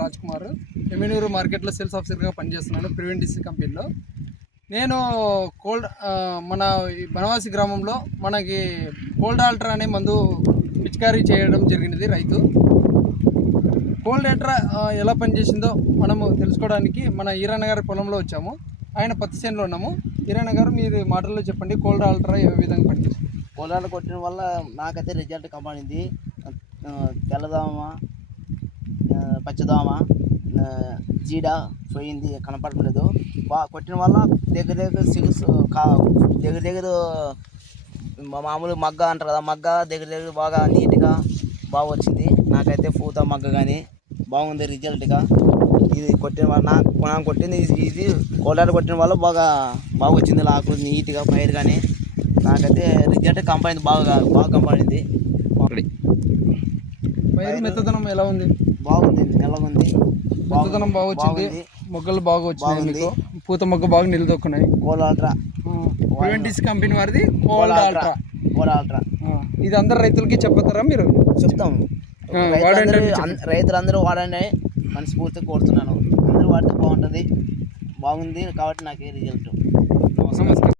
రాజ్ కుమార్. ఎమ్మినూరు మార్కెట్లో సేల్స్ ఆఫీసర్గా పనిచేస్తున్నాను ప్రివెంటిస్ కంపెనీలో. నేను మన బనవాసి గ్రామంలో మనకి కోల్డ్ ఆల్ట్రా అనే మందు పిచికారీ చేయడం జరిగినది. రైతు కోల్డ్ ఆల్ట్రా ఎలా పనిచేసిందో మనము తెలుసుకోవడానికి మన ఈరన్న గారి పొలంలో వచ్చాము. ఆయన పత్తి చేనులో ఉన్నాము. ఈరన్న గారు మీరు మాటల్లో చెప్పండి, కోల్డ్ ఆల్ట్రా ఏ విధంగా పనిచేస్తుంది? కోల్డ్ ఆల్ట్రా కొట్టడం వల్ల నాకైతే రిజల్ట్ కనబడింది. తెల్లదోమ, పచ్చదోమ, జీడ పోయింది, కనపడలేదు. బాగా కొట్టిన వల్ల దగ్గర మామూలు మగ్గ అంటారు కదా, మగ్గ దగ్గర బాగా నీట్గా బాగా వచ్చింది. నాకైతే పూత మగ్గ కానీ బాగుంది రిజల్ట్గా. ఇది కొట్టిన వల్ల మనం కొట్టింది ఇది కోల్డ్ ఆల్ట్రా కొట్టిన వల్ల బాగా వచ్చింది. నాకు నీట్గా పైరు కానీ నాకైతే రిజల్ట్ కంపెనీ బాగా కంపెనీ. పైరు మెత్తదనం ఎలా ఉంది? బాగుంది, నెలగుంది, మెత్తదనం బాగా వచ్చింది, మొగ్గలు బాగా వచ్చినాయి, మీకు పూత మొగ్గ బాగా నిలదొక్కున్నాయి. కోల్డ్ ఆల్ట్రా ప్రివెంటిస్ కంపెనీ వారిది కోల్డ్ ఆల్ట్రా. ఇది అందరు రైతులకి చెప్తారా? మీరు చెప్తాం, రైతులందరూ వాడండి మనస్ఫూర్తిగా కోరుతున్నాను. అందరూ వాడితే బాగుంటుంది, బాగుంది కాబట్టి నాకు రిజల్ట్. నమస్కారం.